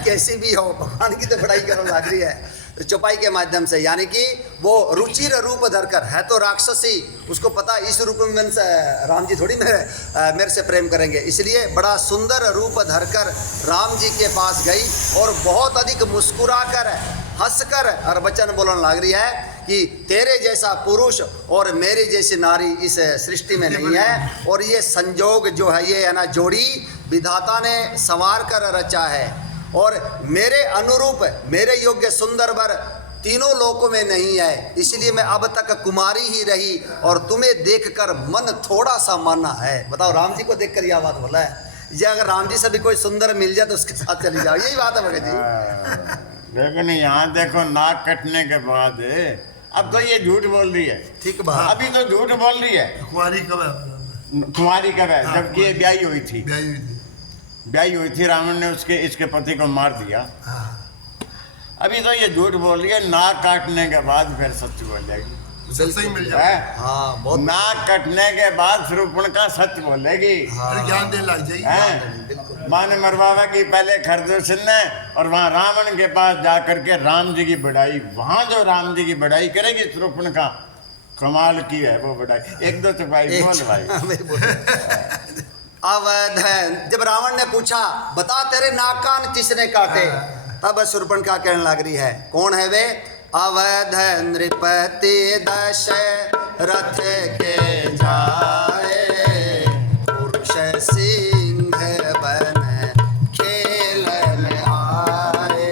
कैसी भी हो, भगवान की तो बड़ाई करने लग रही है। तो चौपाई के माध्यम से, यानी कि वो रुचिर रूप धरकर, है तो राक्षसी, उसको पता इस रूप में राम जी थोड़ी मेरे से प्रेम करेंगे, इसलिए बड़ा सुंदर रूप धरकर राम जी के पास गई और बहुत अधिक मुस्कुरा कर, हंसकर और वचन बोलने लग रही है कि तेरे जैसा पुरुष और मेरी जैसी नारी इस सृष्टि में नहीं है, और ये संजोग जो है, ये है ना जोड़ी विधाता ने संवार कर रचा है, और मेरे अनुरूप, मेरे योग्य सुंदर वर तीनों लोकों में नहीं है, इसलिए मैं अब तक कुमारी ही रही और तुम्हें देखकर मन थोड़ा सा माना है। बताओ, राम जी को देखकर यह बात बोला है। ये अगर राम जी से भी कोई सुंदर मिल जाए तो उसके साथ चली जाओ, यही बात है भगत जी। लेकिन यहाँ देखो, नाक कटने के बाद अब तो ये झूठ बोल रही है। ठीक बात, अभी तो झूठ बोल रही है। कुंवारी कब है? कुंवारी कब है? जबकि ये ब्याही हुई थी, ब्याही हुई थी। ब्याही हुई थी, रावण ने इसके पति को मार दिया। हाँ, अभी तो ये झूठ बोल रही है, नाक काटने के बाद फिर सच बोल जाएगी। सही मिल जाए। है? हाँ बहुत नाक कटने के बाद शूर्पणखा सच बोलेगी। अरे ज्ञान देने लग जाएगी। हैं? माँ ने मरवावा की पहले खरदूषण ने, और वहाँ रावण के पास जा करके राम जी की बड़ाई, वहाँ जो राम जी की बड़ाई करेगी शूर्पणखा, कमाल की है वो बड़ाई। एक दो चपाई बोल भाई। अवध, जब रावण ने पूछा बता तेरे नाक कान किसने काटे, तब शूर्पणखा कहने लग रही है, कौन है वे? अवध नृपति दशरथ के जाए, पुरुष सिंह बन खेलन आए,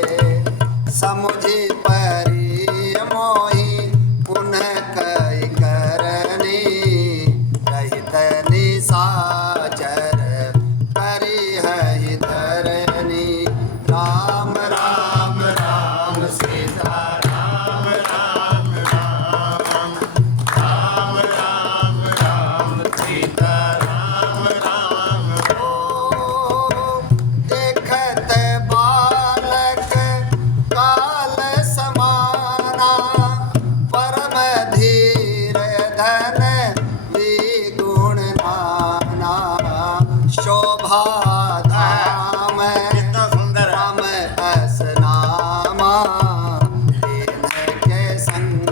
समुझी परी मोहि पुनः कई करनी, रहित निशाचर परिहहि धरनी, राम राम राम सीता देखत बालक काल समाना, परम धीर धन विगुण नाना, शोभा धाम कितना सुंदर है। राम अस नामा, के संग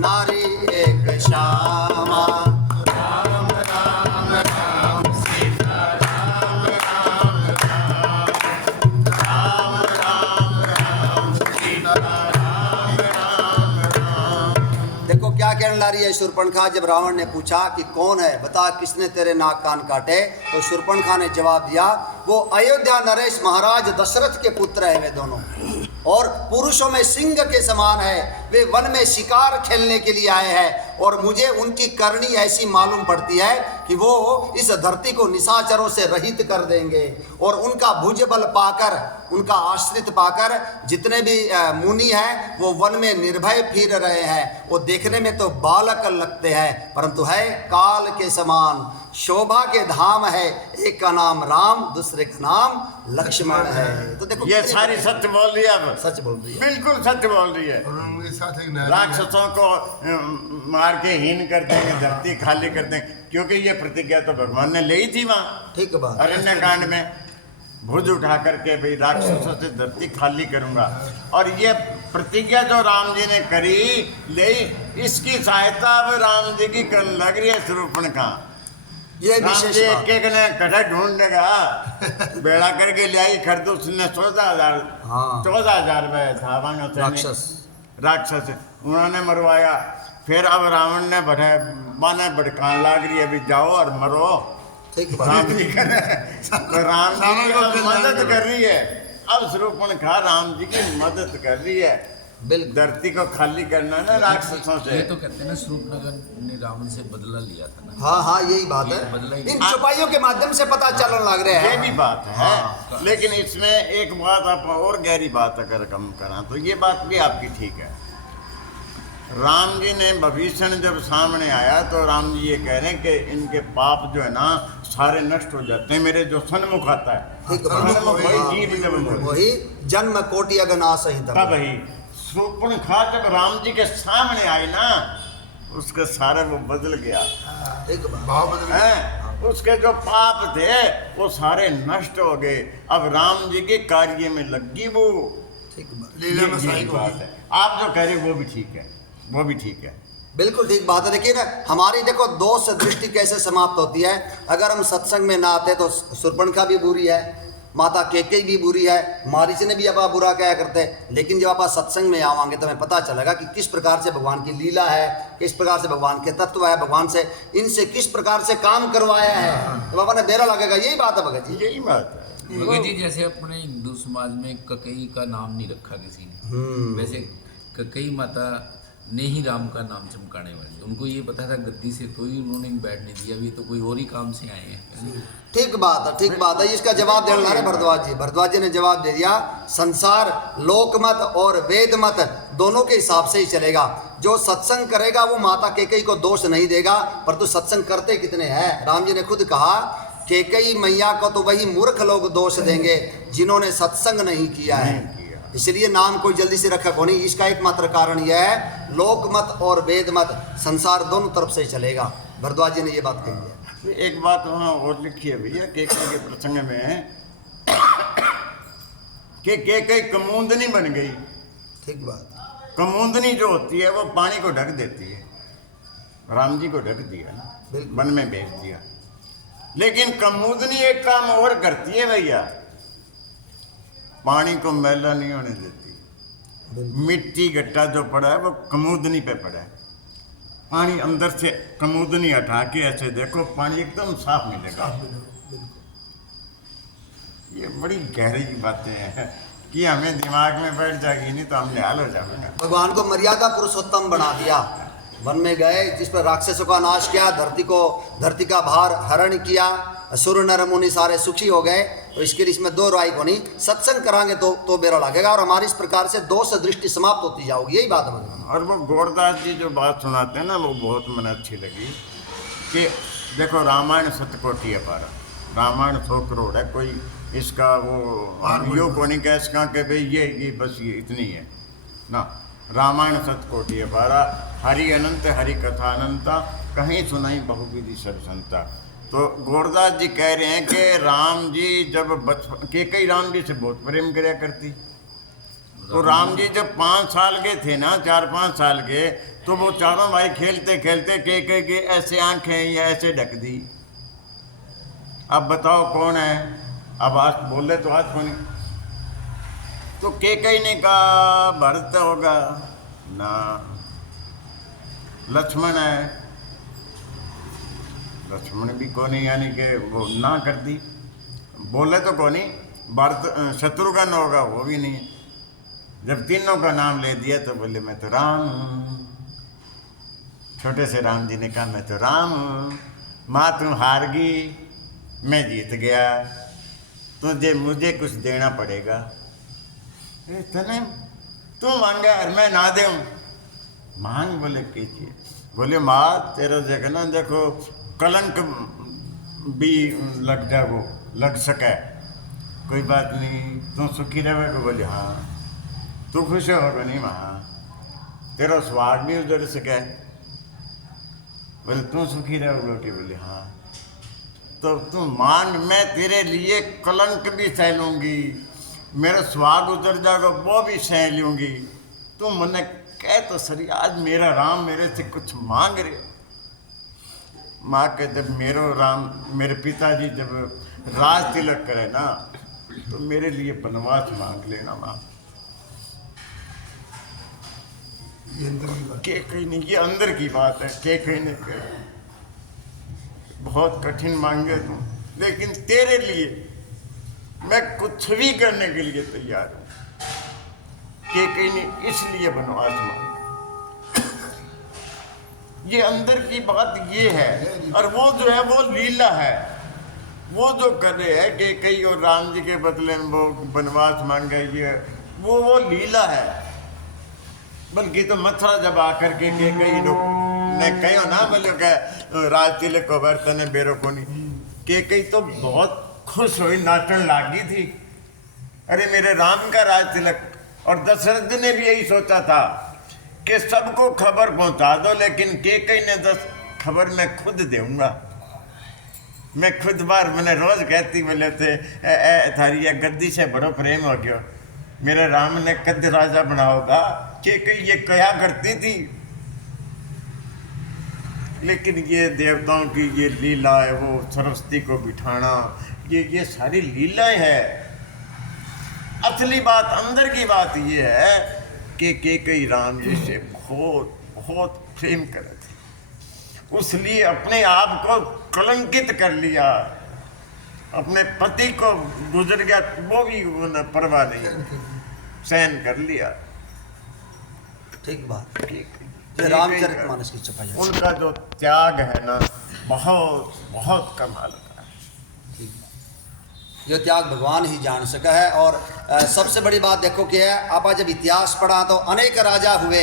नारी एक श्यामा, देखो क्या कहने ला रही है शूर्पणखा। जब रावण ने पूछा कि कौन है, बता किसने तेरे नाक कान काटे, तो शूर्पणखा ने जवाब दिया, वो अयोध्या नरेश महाराज दशरथ के पुत्र है वे दोनों, और पुरुषों में सिंह के समान है, वे वन में शिकार खेलने के लिए आए हैं, और मुझे उनकी करनी ऐसी मालूम पड़ती है कि वो इस धरती को निशाचरों से रहित कर देंगे, और उनका भुजबल पाकर, उनका आश्रित पाकर जितने भी मुनि हैं वो वन में निर्भय फिर रहे हैं। वो देखने में तो बालक लगते हैं, परंतु है काल के समान, शोभा के धाम है, एक का नाम राम, दूसरे का नाम लक्ष्मण है। तो देखो ये सारी सच बोल रही है। अब सच बोल रही है, बिल्कुल सच बोल रही है। और उनके साथ एक नारी है। राक्षसों को मार के हीन कर देंगे, धरती खाली कर देंगे, क्योंकि ये प्रतिज्ञा तो भगवान ने ले ही थी वहाँ ठीक बात। अरण्य कांड में, भुज उठा करके भाई राक्षसों से धरती खाली करूंगा। और ये प्रतिज्ञा जो राम जी ने करी ले, इसकी सहायता अब राम जी की करने लग रही है शूर्पणखा। ये राम विशेष जी बात। एक ने कटा ढूंढने का बेड़ा करके ले आई, खरदूष ने 14,000 हाँ। 14,000 रुपये था वहाँ से राक्षस, उन्होंने मरवाया। फिर अब रावण ने माने भड़कान लाग रही है, अभी जाओ और मरो। ठीक बात। राम जी कर तो राम जी की मदद कर रही है। अब शूर्पणखा राम जी की मदद कर रही है, बिल्कुल। धरती को खाली करना ना राक्षसों से। ये तो कहते हैं ना, शूर्पणखा ने रावण से बदला लिया था ना। हाँ हाँ यही बात ये बदला है, ही- इन चौपाइयों के माध्यम से पता चलने लग रहे ये हैं। भी बात है, लेकिन इसमें एक बात आप और गहरी बात अगर कम करा तो ये बात भी आपकी ठीक है। राम जी ने विभीषण जब सामने आया तो राम जी ये कह रहे हैं कि इनके पाप जो है ना सारे नष्ट हो जाते हैं, मेरे जो सन्मुख आता है, ठीक सन्मुख वही जीव जब बात। बोले। वही जन्म कोटि अगनाश ही तब ही शूर्पणखा जब राम जी के सामने आई ना, उसका सारा वो बदल गया ठीक बात। भाव बदल गया। है। उसके जो पाप थे वो सारे नष्ट हो गए। अब राम जी के कार्य में लगी वो। ठीक बात, लीला में ये सही बात है। आप जो कह रहे वो भी ठीक है, वो भी ठीक है। बिल्कुल ठीक बात है। देखिए ना, हमारी देखो दोष दृष्टि कैसे समाप्त होती है। अगर हम सत्संग में ना आते तो शूर्पणखा भी बुरी है, माता केकई भी बुरी है, मारीच ने भी अपा बुरा क्या करते हैं। लेकिन जब आप सत्संग में आवांगे तो हमें पता चलेगा कि किस प्रकार से भगवान की लीला है, किस प्रकार से भगवान के तत्व है, भगवान से इनसे किस प्रकार से काम करवाया है, तो बाबा ने बेरा लगेगा। यही बात है भगत जी, यही बात है। भगत जी जैसे अपने हिंदू समाज में ककई का नाम नहीं रखा किसी ने, वैसे ककई माता ने ही राम का नाम चमकाने वाली, उनको ये पता था गद्दी से तो ही उन्होंने बैठने दिया, अभी तो कोई और ही काम से आए हैं। ठीक बात है, ठीक बात है। इसका जवाब देने वाले भरद्वाज जी, भरद्वाज जी ने जवाब दे दिया। संसार लोकमत और वेद मत दोनों के हिसाब से ही चलेगा। जो सत्संग करेगा वो माता केकई को दोष नहीं देगा, परंतु सत्संग करते कितने हैं। राम जी ने खुद कहा केकई मैया को तो वही मूर्ख लोग दोष देंगे जिन्होंने सत्संग नहीं किया है। इसलिए नाम कोई जल्दी से रखा को नहीं। इसका एकमात्र कारण यह है लोकमत और वेद मत संसार दोनों तरफ से चलेगा। भरद्वाज जी ने ये बात कही है। एक बात वहाँ और लिखी है भैया केकई के प्रसंग में कि केकई कमूंदनी बन गई। ठीक बात। कमूंदनी जो होती है वो पानी को ढक देती है। राम जी को ढक दिया ना, वन में भेज दिया। लेकिन कमूंदनी एक काम और करती है भैया, पानी को मैला नहीं होने देती। मिट्टी गट्टा जो पड़ा है वो कमूदनी पे पड़ा है। पानी अंदर से कमूदनी हटा के ऐसे देखो, पानी एकदम साफ मिलेगा। ये बड़ी गहरी बातें हैं कि हमें दिमाग में बैठ जाएगी, नहीं तो हम निहाल हो जाएंगे। भगवान को मर्यादा पुरुषोत्तम बना दिया। वन में गए, जिस पर राक्षसों का नाश किया, धरती का भार हरण किया, सुर नर मुनि सारे सुखी हो गए। तो इसके लिए इसमें दो राय को नहीं, सत्संग करांगे तो बेरा लगेगा और हमारी इस प्रकार से दोष दृष्टि समाप्त होती जाओगी। यही बात है। और वो गोरदास जी जो बात सुनाते हैं ना, वो बहुत मन अच्छी लगी कि देखो रामायण सतकोटि है पारा, रामायण 100 करोड़ है। कोई इसका वो यो को नहीं कह सका कि भाई ये बस ये इतनी है ना। रामायण सतकोटि है पारा, हरि अनंत हरि कथा अनंता, कहीं सुनाई बहुविधि सब संता। तो गोरदास जी कह रहे हैं कि राम जी जब बचपन केकई राम जी से बहुत प्रेम कराया करती। तो राम जी जब 5 साल के थे ना, 4-5 साल के, तो वो चारों भाई खेलते खेलते केकई के ऐसे आंखें या ऐसे ढक दी। अब बताओ कौन है? अब आज बोले तो आज कौन? तो केकई ने कहा भरत होगा ना, लक्ष्मण है। लक्ष्मण भी कौन, यानी कि वो ना कर दी। बोले तो कौन, भरत शत्रुघ्न होगा, वो भी नहीं। जब तीनों का नाम ले दिया तो बोले मैं तो राम हूँ। छोटे से राम जी ने कहा मैं तो राम हूँ। माँ तुम हार गई, मैं जीत गया, तुझे मुझे कुछ देना पड़ेगा। तने तू मांगा और मैं ना दूँ? मांग। बोले कीजिए। बोले माँ तेरा जगह ना देखो कलंक भी लग जाए, वो लग सके, कोई बात नहीं, तू सुखी रहेगा। बोले हाँ। तू खुश होगा नहीं माँ, तेरा स्वाद भी उधर सके। बोले तू सुखी रहोगे कि? बोले हाँ। तो तू मान, मैं तेरे लिए कलंक भी सह लूँगी, मेरा स्वाग उतर जाएगा वो भी सह लूँगी। तू मैंने कह तो सही, आज मेरा राम मेरे से कुछ मांग रहे। माँ के जब मेरे पिताजी जब राज तिलक करे ना, तो मेरे लिए बनवास मांग लेना माँ। के कहीं नहीं, ये अंदर की बात है। के कहीं नहीं, बहुत कठिन मांगे तुम, लेकिन तेरे लिए मैं कुछ भी करने के लिए तैयार हूँ। के कहीं नहीं, इसलिए बनवास मांग। ये अंदर की बात ये है। और वो जो है वो लीला है। वो जो कर रहे हैं कि कई और राम जी के बदले में वो बनवास मांगे, ये वो लीला है। बल्कि तो मथुरा जब आकर के कई लोग ने कहो ना, बोले क्या राज तिलक को बर्तन बेरो को नहीं, के कई तो बहुत खुश हुई, नाचन लागी थी। अरे मेरे राम का राज तिलक। और दशरथ ने भी यही सोचा था कि सबको खबर पहुंचा दो, लेकिन केकई ने खबर मैं खुद दूंगा। मैं खुद बार मैंने रोज कहती बोले थे थारी ये गद्दी से बड़ो प्रेम हो गयो, मेरे राम ने कद राजा बनाओगा कि ये कया करती थी। लेकिन ये देवताओं की ये लीला है, वो सरस्वती को बिठाना, ये सारी लीलाएं है। असली बात अंदर की बात ये है कि कई राम जी से बहुत बहुत प्रेम करे थे, उसलिए अपने आप को कलंकित कर लिया। अपने पति को गुजर गया वो भी उन्हें परवाह नहीं, सहन कर लिया। ठीक बात। ठीक। ये रामचरितमानस की छपाई है। उनका जो त्याग है ना, बहुत बहुत कमाल का है। ठीक बात। जो त्याग भगवान ही जान सका है। और सबसे बड़ी बात देखो कि है, आप जब इतिहास पढ़ा तो अनेक राजा हुए,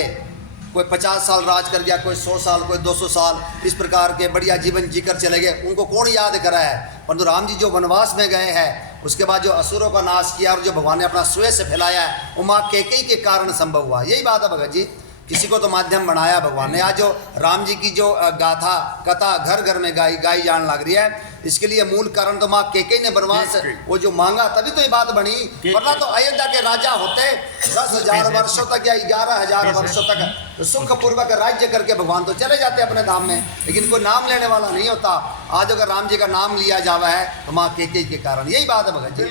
कोई 50 साल राज कर गया, कोई 100 साल, कोई 200 साल, इस प्रकार के बढ़िया जीवन जीकर चले गए। उनको कौन याद करा है? परंतु राम जी जो वनवास में गए हैं, उसके बाद जो असुरों का नाश किया और जो भगवान ने अपना स्वयं से फैलाया है, वो माँ कैकेयी के कारण संभव हुआ। यही बात है भगत जी, किसी को तो माध्यम बनाया भगवान ने। आज जो राम जी की जो गाथा कथा घर घर में गाई जान लग रही है, इसके लिए मूल कारण तो माँ कैकेयी ने वनवास वो जो मांगा, तभी तो ये बात बनी। वरना तो अयोध्या के राजा होते 10,000 वर्षों तक या 11,000 वर्षों तक सुख पूर्वक राज्य करके भगवान तो चले जाते अपने धाम में, लेकिन कोई नाम लेने वाला नहीं होता। आज अगर राम जी का नाम लिया जावा है तो माँ कैकेयी के कारण। यही बात है भगत जी,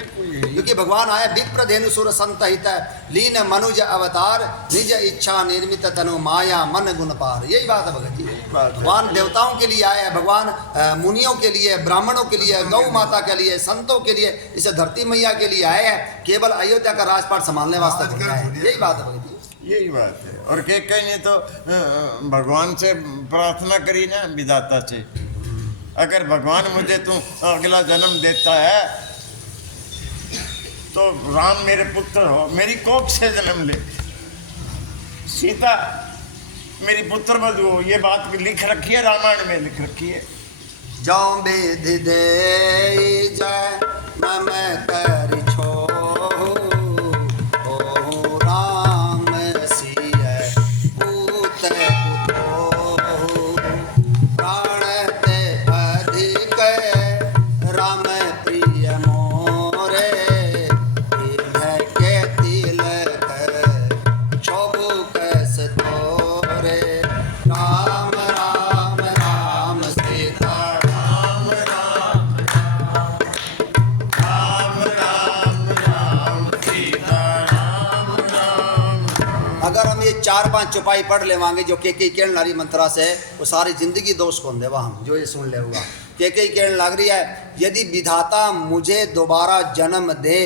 क्योंकि भगवान आए विप्र धेनु सुर संत हित लीन मनुज अवतार निज इच्छा निर्मित तनु माया मन गुण पार। यही बात है भगत जी। भगवान देवताओं के लिए आए हैं, भगवान मुनियों के लिए, ब्राह्मणों के लिए, गौ माता के लिए, संतों के लिए, इसे धरती मैया के लिए आए हैं, केवल अयोध्या का राजपाट संभालने वास्ते आए हैं। यही बात है भगत जी। यही बात है। और कैकेयी ने तो भगवान से प्रार्थना करी ना, विधाता से, अगर भगवान मुझे तू अगला जन्म देता है तो राम मेरे पुत्र हो, मेरी कोख से जन्म ले, सीता मेरी पुत्र बधू हो। ये बात लिख रखी है, रामायण में लिख रखी है। जौ विधि दे जय मम कर छो राम सिय पूत पुतो प्राण ते अधिक राम प्रिय मोरे के तिलक शोभु कस तोरे राम राम राम सीता अगर हम ये 4-5 चौपाई पढ़ लेवांगे जो कैकेयी कहने लारी मंत्रा से, वो सारी जिंदगी दोष कौन देवा हम जो ये सुन ले होगा। कैकेयी कहने लग रही है, यदि विधाता मुझे दोबारा जन्म दे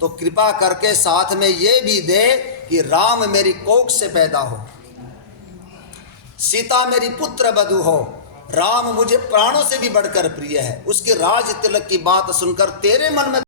तो कृपा करके साथ में ये भी दे कि राम मेरी कोख से पैदा हो, सीता मेरी पुत्र बधू हो, राम मुझे प्राणों से भी बढ़कर प्रिय है। उसके राज तिलक की बात सुनकर तेरे मन में